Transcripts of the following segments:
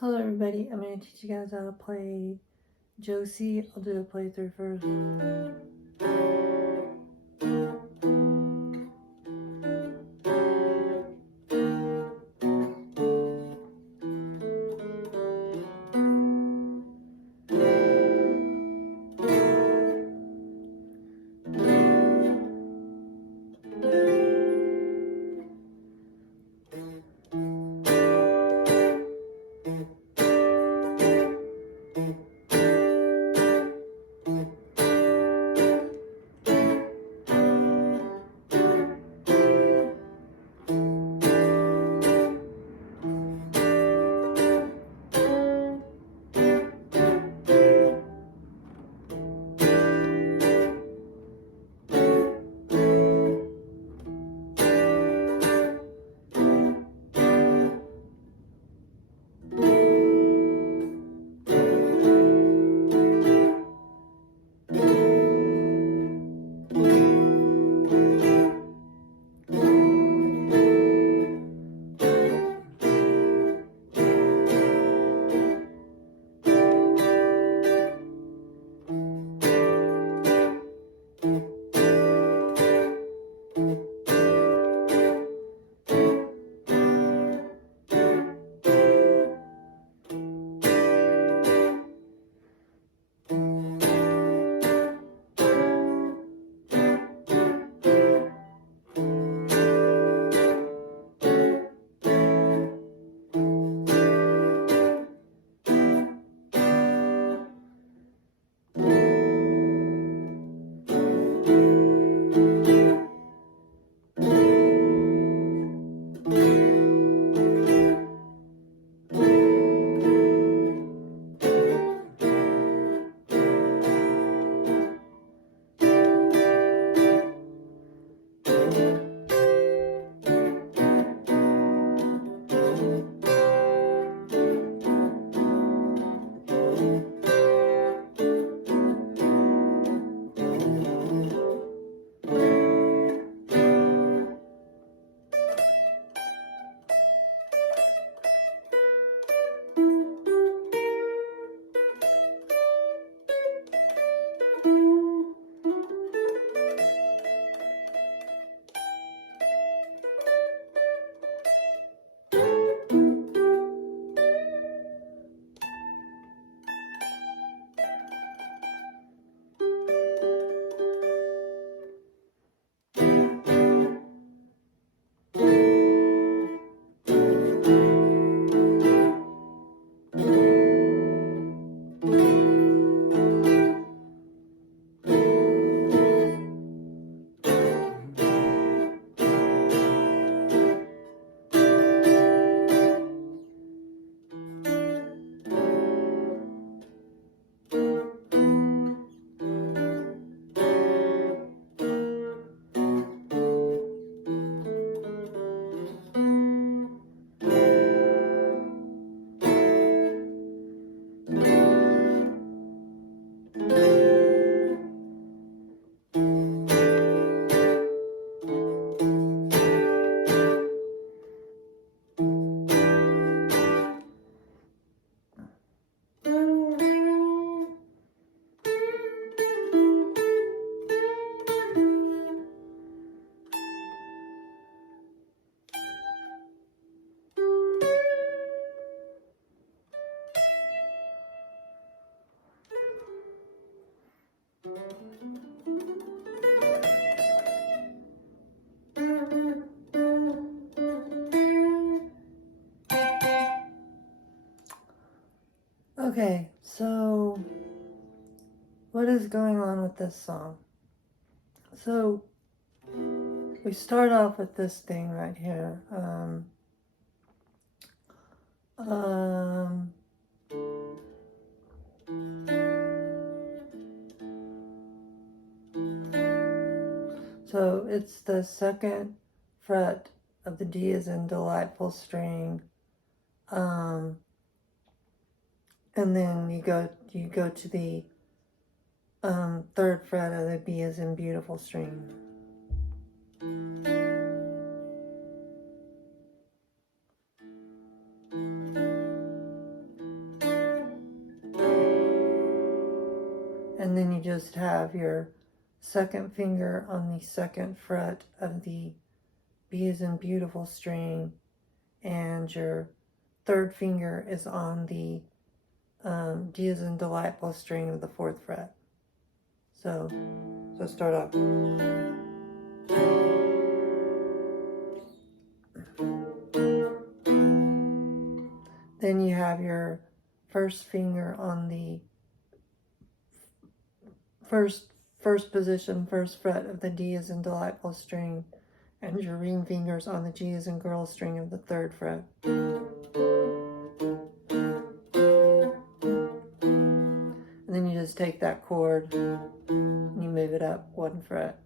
Hello everybody, I'm going to teach you guys how to play Josie. I'll do a playthrough first. Okay, so what is going on with this song? So we start off with this thing right here. Um, so it's the second fret of the D as in delightful string. And then you go to the third fret of the B as in beautiful string. And then you just have your second finger on the second fret of the B as in beautiful string, and your third finger is on the D as in delightful string of the fourth fret. So start off. Then you have your first finger on the first position, first fret of the D as in delightful string, and your ring fingers on the G as in girl string of the third fret. And then you just take that chord and you move it up one fret.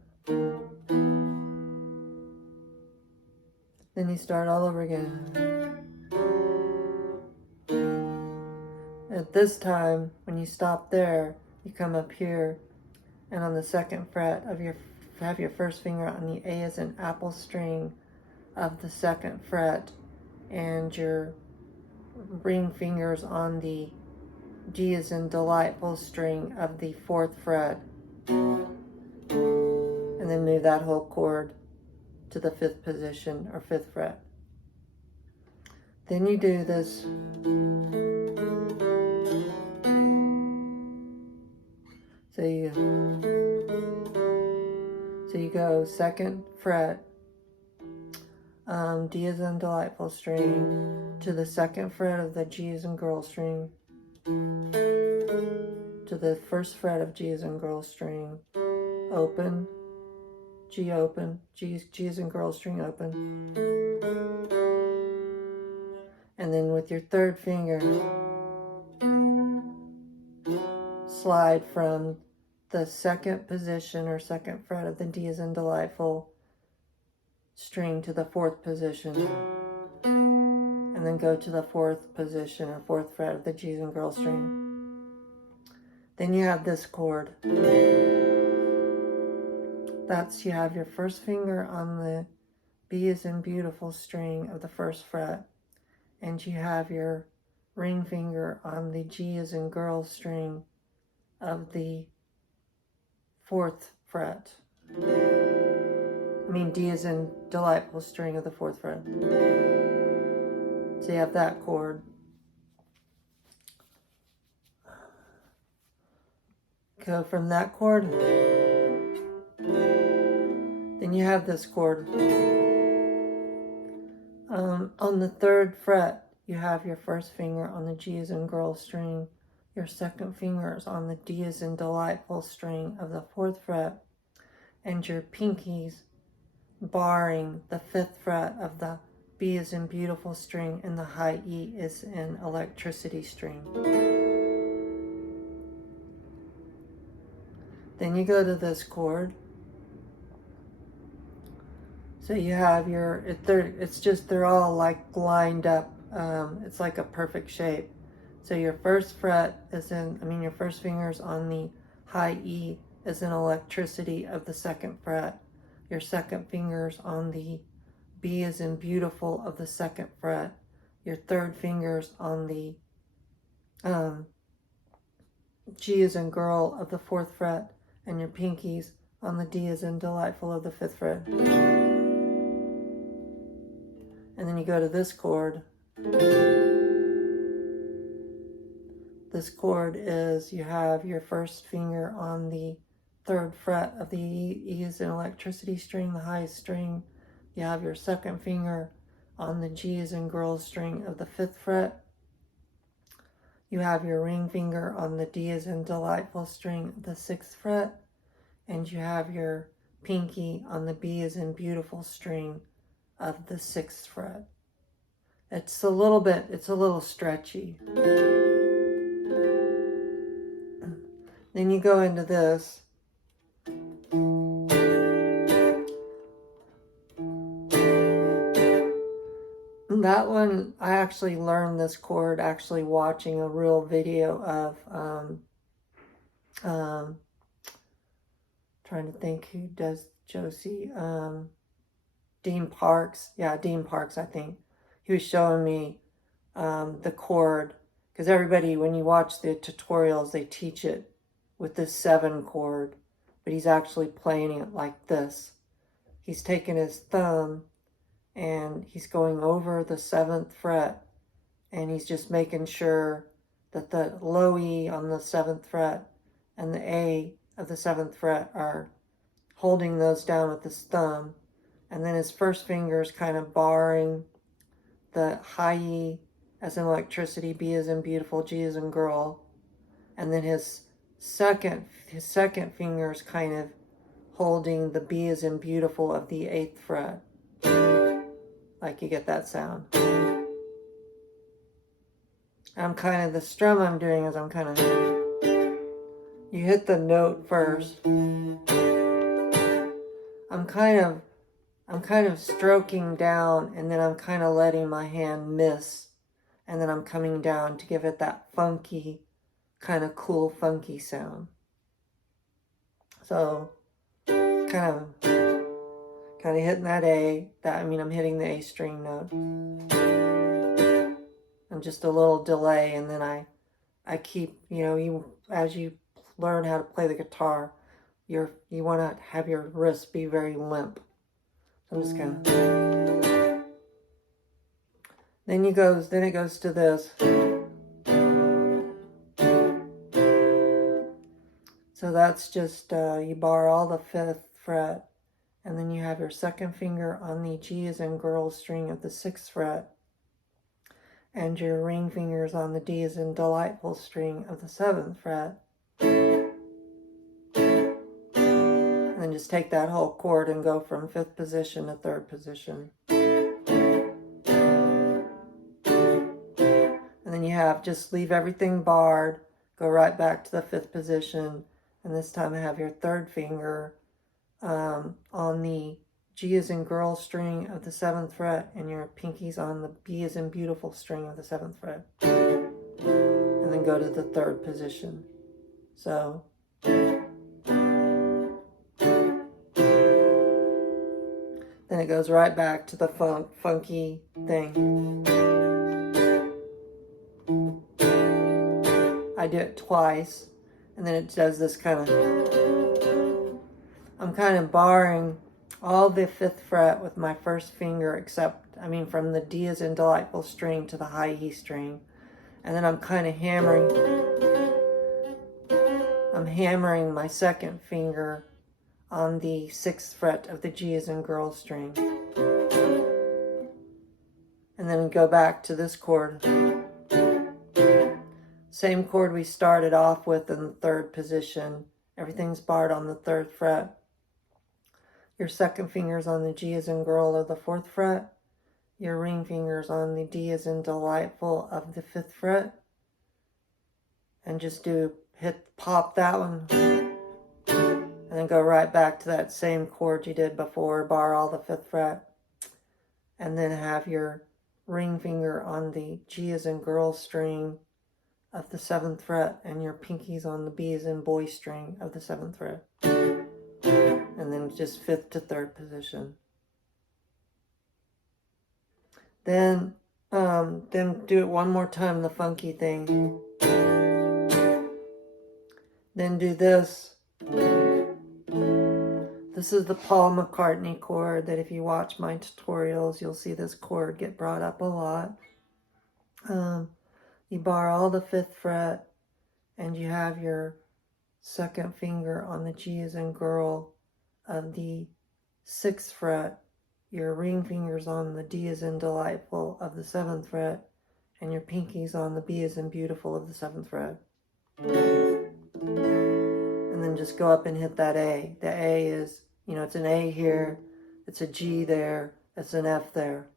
Then you start all over again. At this time, when you stop there, you come up here, and on the second fret of have your first finger on the A as in apple string of the second fret, and your ring fingers on the G as in delightful string of the fourth fret, and then move that whole chord to the fifth position or fifth fret. Then you do this. So you go second fret, D as in delightful string, to the second fret of the G as in girl string, to the first fret of G as in girl string, open, G as in girl string, open. And then with your third finger, slide from the second position or second fret of the D as in delightful string to the fourth position, and then go to the fourth position or fourth fret of the G as in girl string. Then you have this chord. You have your first finger on the B as in beautiful string of the first fret, and you have your ring finger on the G as in girl string of the fourth fret. D as in delightful string of the fourth fret. So you have that chord. Go from that chord. Then you have this chord. On the third fret, you have your first finger on the G as in girl string. Your second finger is on the D as in delightful string of the fourth fret, and your pinkies barring the fifth fret of the B as in beautiful string, and the high E is in electricity string. Then you go to this chord. So you have they're all like lined up. It's like a perfect shape. So your first fret your first finger is on the high E is in electricity of the second fret. Your second finger's on the B as in beautiful of the second fret. Your third finger's on the G as in girl of the fourth fret, and your pinkies on the D as in delightful of the fifth fret. And then you go to this chord. This chord is, you have your first finger on the third fret of the E as in electricity string, the highest string. You have your second finger on the G as in girl string of the fifth fret. You have your ring finger on the D as in delightful string of the sixth fret. And you have your pinky on the B as in beautiful string of the sixth fret. It's a little stretchy. Then you go into this. That one, I actually learned this chord watching a real video of, trying to think who does Josie, Dean Parks. Yeah, Dean Parks, I think. He was showing me the chord, because everybody, when you watch the tutorials, they teach it with this 7 chord, but he's actually playing it like this. He's taking his thumb and he's going over the 7th fret, and he's just making sure that the low E on the 7th fret and the A of the 7th fret are holding those down with his thumb. And then his first finger is kind of barring the high E as in electricity, B as in beautiful, G as in girl. And then his second finger is kind of holding the B as in beautiful of the 8th fret. Like you get that sound. I'm kind of, the strum I'm doing is I'm kind of, you hit the note first. I'm kind of stroking down, and then I'm kind of letting my hand miss, and then I'm coming down to give it that funky, kind of cool, funky sound. So, kind of hitting that A. I'm hitting the A string note, and just a little delay, and then I keep, as you learn how to play the guitar, you want to have your wrists be very limp. So I'm just kind of. Then it goes to this. So that's just, you bar all the 5th fret, and then you have your second finger on the G as in girl string of the 6th fret, and your ring fingers on the D as in delightful string of the 7th fret. And then just take that whole chord and go from 5th position to 3rd position. And then you have, just leave everything barred, go right back to the 5th position, and this time I have your 3rd finger on the G as in girl string of the 7th fret, and your pinkies on the B as in beautiful string of the 7th fret. And then go to the 3rd position. So. Then it goes right back to the funky thing. I do it twice, and then it does this kind of, I'm kind of barring all the 5th fret with my first finger, except, from the D as in delightful string to the high E string. And then I'm kind of hammering my second finger on the 6th fret of the G as in girl string. And then go back to this chord. Same chord we started off with in the 3rd position. Everything's barred on the 3rd fret. Your second finger's on the G as in girl of the 4th fret. Your ring finger's on the D as in delightful of the 5th fret. And just pop that one. And then go right back to that same chord you did before, bar all the 5th fret. And then have your ring finger on the G as in girl string of the 7th fret, and your pinkies on the B as in boy string of the 7th fret. And then just 5th to 3rd position. Then do it one more time, the funky thing. Then do this. This is the Paul McCartney chord that if you watch my tutorials, you'll see this chord get brought up a lot. You bar all the 5th fret, and you have your second finger on the G as in girl of the 6th fret, your ring fingers on the D as in delightful of the 7th fret, and your pinkies on the B as in beautiful of the 7th fret. And then just go up and hit that A. The A is, it's an A here, it's a G there, it's an F there.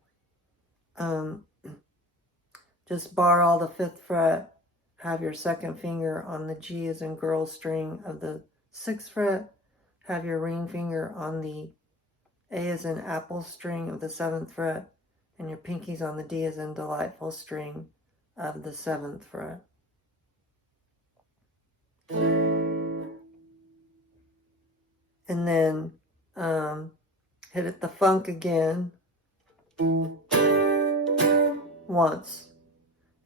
Just bar all the 5th fret, have your second finger on the G as in girl string of the 6th fret, have your ring finger on the A as in apple string of the 7th fret, and your pinkies on the D as in delightful string of the 7th fret. And then hit it the funk again once.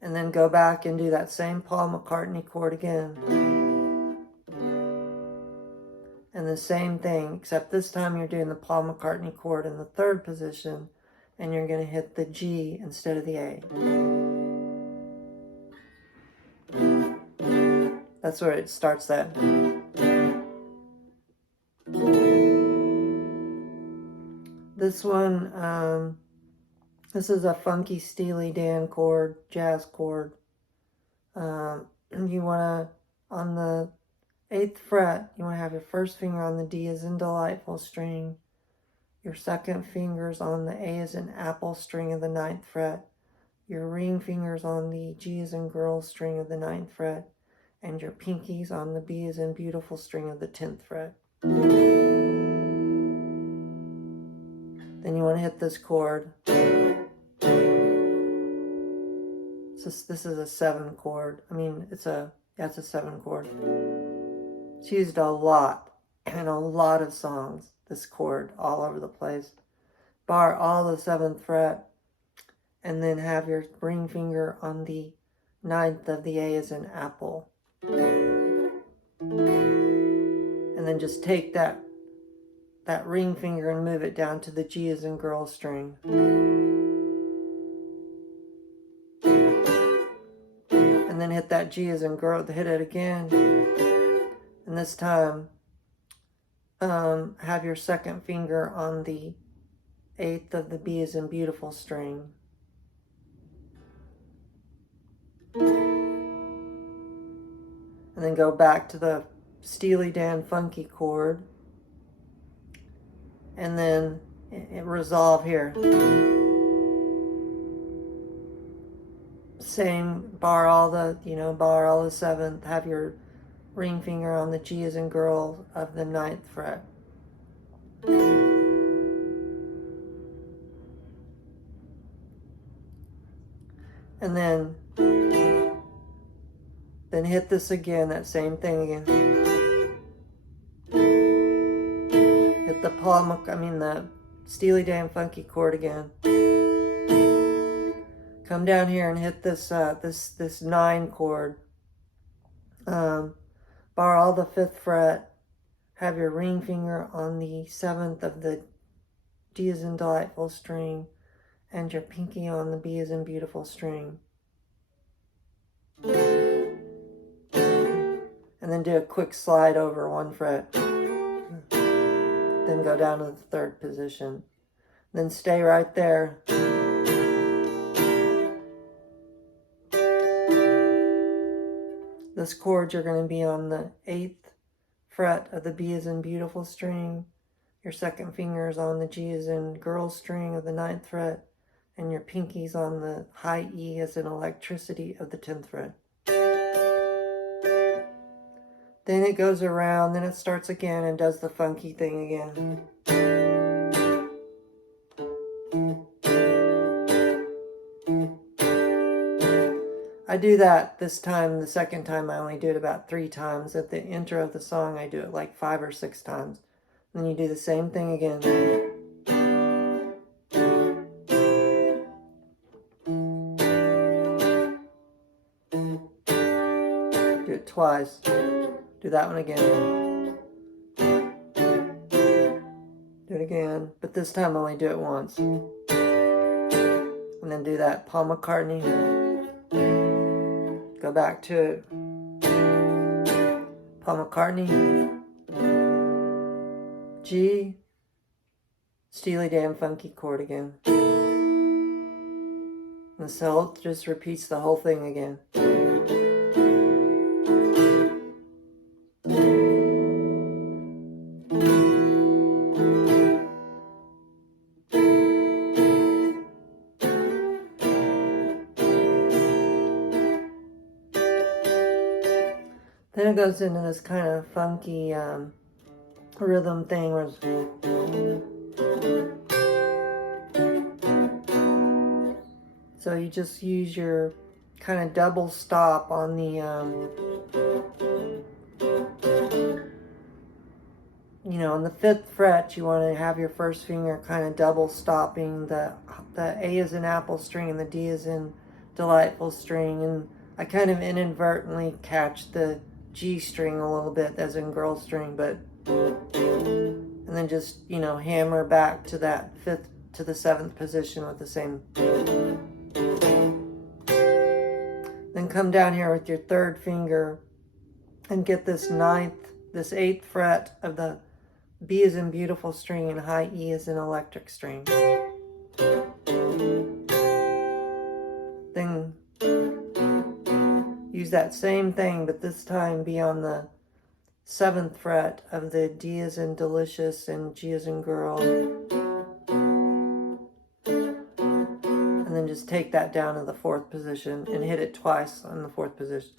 And then go back and do that same Paul McCartney chord again. And the same thing, except this time you're doing the Paul McCartney chord in the third position, and you're going to hit the G instead of the A. That's where it starts that. This one, this is a funky Steely Dan chord, jazz chord. You want to, on the 8th fret, you want to have your first finger on the D as in delightful string. Your second finger's on the A as in apple string of the 9th fret. Your ring finger's on the G as in girl string of the 9th fret. And your pinky's on the B as in beautiful string of the 10th fret. Then you want to hit this chord. This is a 7 chord. I mean, it's a 7 chord. It's used a lot in a lot of songs, this chord, all over the place. Bar all the 7th fret, and then have your ring finger on the 9th of the A as in apple. And then just take that ring finger and move it down to the G as in girl string. And then hit that G as in girl, hit it again. And this time, have your second finger on the 8th of the B as in beautiful string. And then go back to the Steely Dan funky chord. And then resolve here. Same, bar all the 7th, have your ring finger on the G as in girl of the 9th fret. And then hit this again, that same thing again. Hit the Steely Dan funky chord again. Come down here and hit this 9 chord. Bar all the 5th fret. Have your ring finger on the 7th of the D as in delightful string, and your pinky on the B as in beautiful string. And then do a quick slide over 1 fret. Then go down to the 3rd position. Then stay right there. This chord, you're going to be on the 8th fret of the B as in beautiful string. Your second finger is on the G as in girl string of the 9th fret. And your pinky's on the high E as in electricity of the 10th fret. Then it goes around, then it starts again and does the funky thing again. I do that this time. The second time I only do it about 3 times. At the intro of the song I do it like 5 or 6 times. Then you do the same thing again. Do it twice. Do that one again. Do it again. But this time I only do it once. And then do that Paul McCartney. Go back to it. Paul McCartney. G. Steely Dan funky chord again. And so it just repeats the whole thing again. Then it goes into this kind of funky rhythm thing where so you just use your kind of double stop on the on the 5th fret. You want to have your first finger kind of double stopping the A is in apple string and the D is in delightful string, and I kind of inadvertently catch the G string a little bit as in girl string, but And then just, you know, hammer back to that 5th to the 7th position with the same. Then come down here with your 3rd finger and get this 8th fret of the B as in beautiful string and high E as in electric string. Then use that same thing, but this time be on the 7th fret of the D as in delicious and G as in girl. And then just take that down to the 4th position and hit it twice on the 4th position.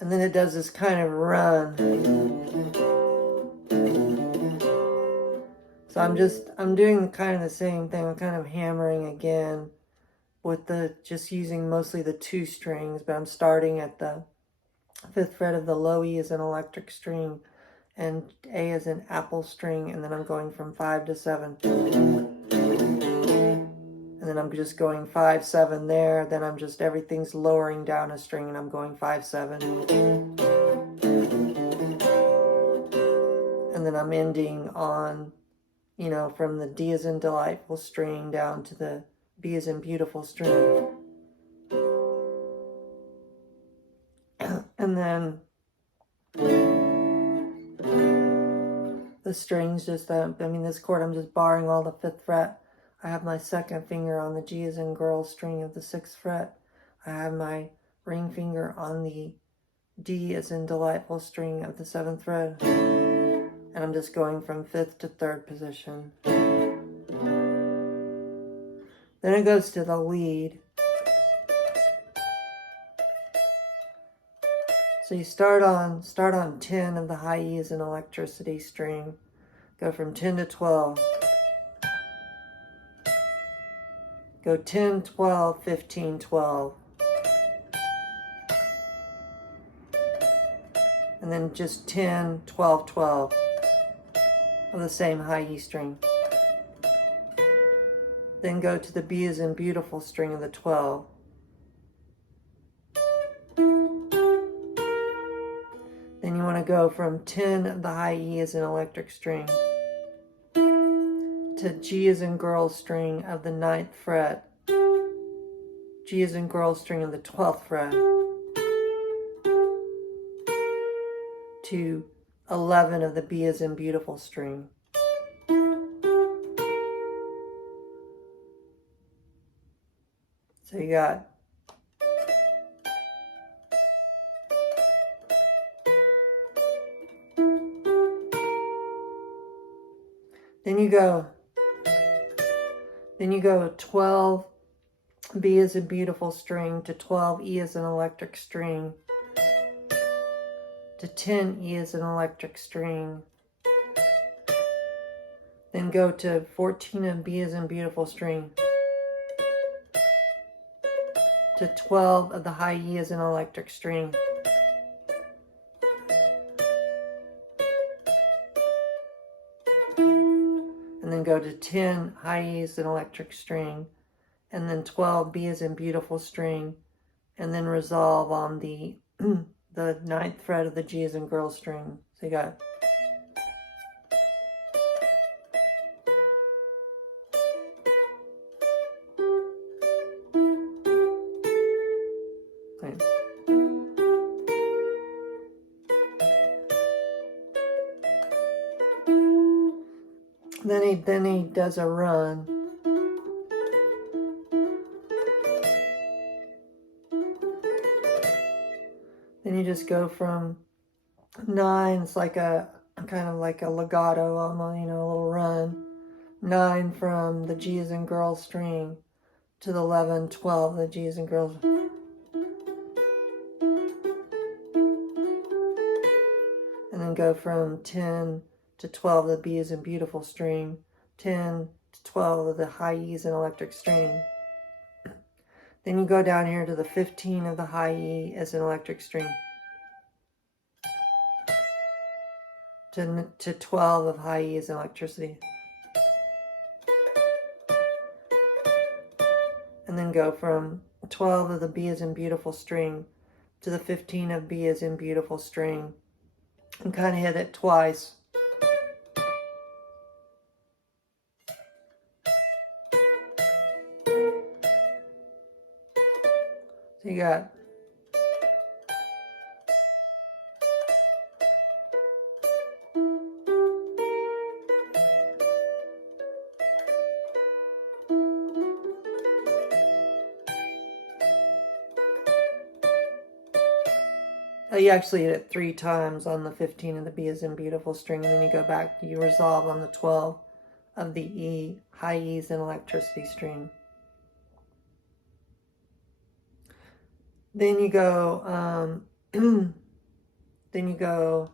And then it does this kind of run. So I'm doing kind of the same thing. I'm kind of hammering again with just using mostly the 2 strings, but I'm starting at the 5th fret of the low E as an electric string and A as an apple string, and then I'm going from 5 to 7. And then I'm just going 5, 7 there, then everything's lowering down a string and I'm going 5, 7. And then I'm ending on, you know, from the D as in delightful string down to the B as in beautiful string. And then the strings just, this chord, I'm just barring all the 5th fret. I have my 2nd finger on the G as in girl string of the 6th fret. I have my ring finger on the D as in delightful string of the 7th fret. And I'm just going from 5th to 3rd position. Then it goes to the lead. So you start on 10 of the high E as an electricity string. Go from 10 to 12. Go 10, 12, 15, 12. And then just 10, 12, 12 of the same high E string. Then go to the B as in beautiful string of the 12. Then you want to go from 10 of the high E as an electric string to G as in girl string of the 9th fret, G as in girl string of the 12th fret, to 11 of the B as in beautiful string. So you got then you go 12 B as a beautiful string to 12 E as an electric string to 10 E as an electric string. Then go to 14 of B as in beautiful string to 12 of the high E as an electric string. And then go to 10 high E as an electric string, and then 12 B as in beautiful string, and then resolve on the the 9th fret of the G as in girl string. So you got then he does a run. Then you just go from 9, it's like a kind of like a legato, almost, you know, a little run. 9 from the G as in girl string to the 11, 12, the G as in girl. And then go from 10 to 12, the B as in beautiful string, 10 to 12 of the high E's in electric string. Then you go down here to the 15 of the high E as an electric string, to 12 of high E as an electricity. And then go from 12 of the B as in beautiful string to the 15 of B as in beautiful string, and kind of hit it twice. So you got you actually hit it 3 times on the 15 of the B as in beautiful string, and then you go back, you resolve on the 12 of the E, high E's and electricity string. Then you go, then you go,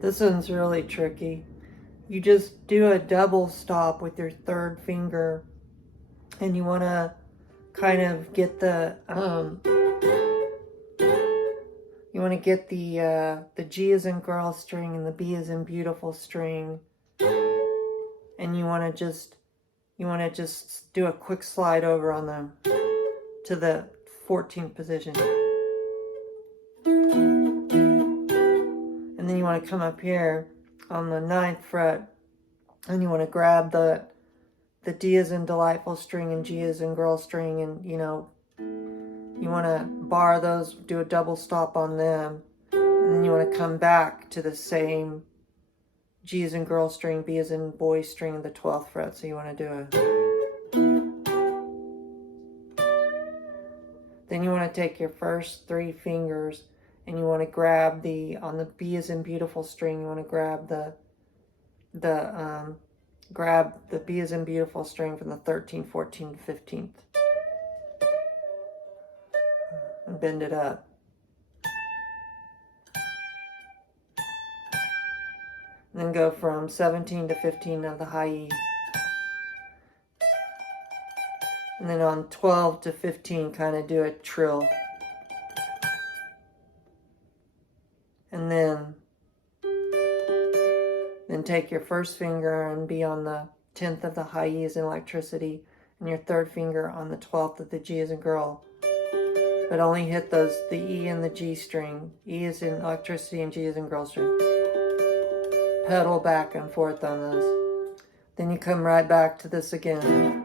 this one's really tricky. You just do a double stop with your third finger, and you want to kind of get the the G as in girl string and the B as in beautiful string, and you want to just do a quick slide over on them to the 14th position, and then you want to come up here on the 9th fret, and you want to grab the D as in delightful string and G as in girl string, and you want to bar those, do a double stop on them, and then you want to come back to the same G as in girl string, B as in boy string, and the 12th fret. So you want to do a, then you want to take your first 3 fingers and you want to grab on the B as in beautiful string, you want to grab grab the B as in beautiful string from the 13th, 14th, 15th. And bend it up. And then go from 17 to 15 of the high E. And then on 12 to 15, kind of do a trill. And then take your first finger and be on the 10th of the high E as in electricity, and your third finger on the 12th of the G as in girl. But only hit the E and the G string. E is in electricity and G is in girl string. Pedal back and forth on those. Then you come right back to this again.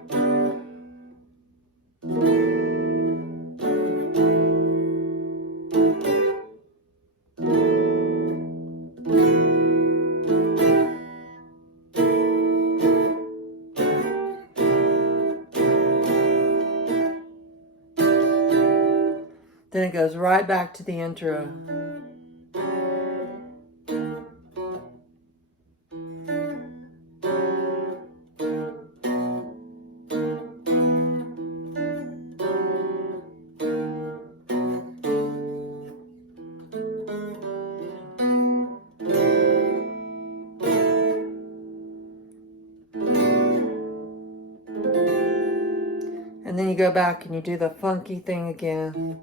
Then it goes right back to the intro. And then you go back and you do the funky thing again.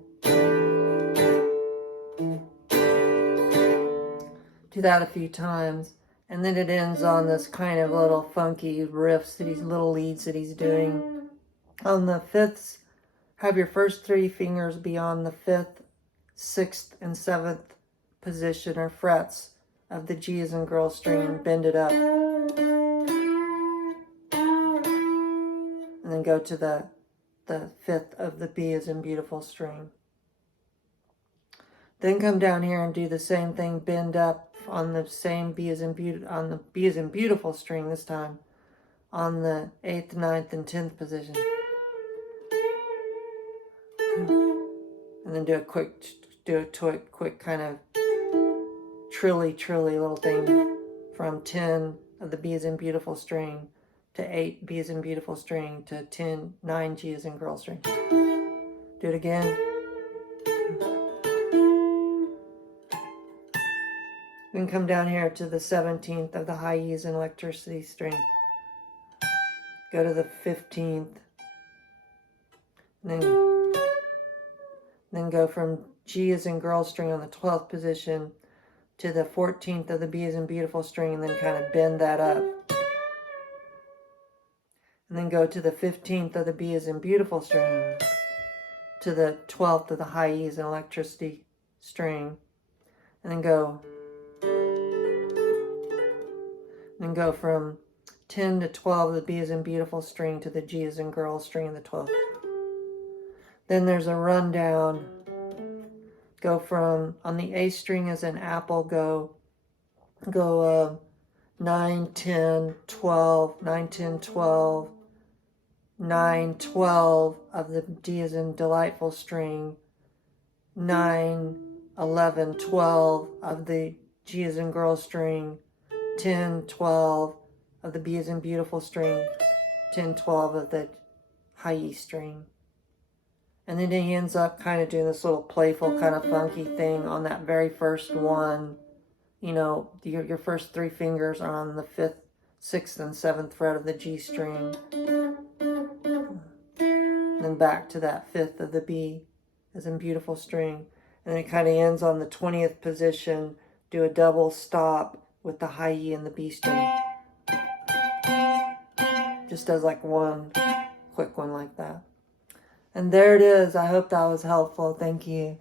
Do that a few times, and then it ends on this kind of little funky riffs, these little leads that he's doing. On the 5th, have your first 3 fingers be on the 5th, 6th, and 7th position or frets of the G as in girl string, and bend it up. And then go to the 5th of the B as in beautiful string. Then come down here and do the same thing, bend up on the same B as in beautiful string this time, on the 8th, 9th, and 10th position. And then do a quick kind of trilly little thing from 10 of the B as in beautiful string to 8 B as in beautiful string to 9 G as in girl string. Do it again. Then come down here to the 17th of the high E's and electricity string. go to the 15th, then go from G as in girl string on the 12th position to the 14th of the B as in beautiful string, and then kind of bend that up. And then go to the 15th of the B as in beautiful string to the 12th of the high E as in electricity string. And then go from 10 to 12 of the B as in beautiful string to the G as in girl string in the 12th. Then there's a rundown. Go from, on the A string as in apple, go 9, 10, 12, 9, 10, 12, 9, 12 of the D as in delightful string, 9, 11, 12 of the G as in girl string, 10, 12 of the B as in beautiful string, 10, 12 of the high E string. And then he ends up kind of doing this little playful kind of funky thing on that very first one. You know, your first 3 fingers are on the 5th, 6th, and 7th fret of the G string. Then back to that 5th of the B as in beautiful string. And then it kind of ends on the 20th position. Do a double stop with the high E and the B string. Just does like one quick one like that. And there it is. I hope that was helpful. Thank you.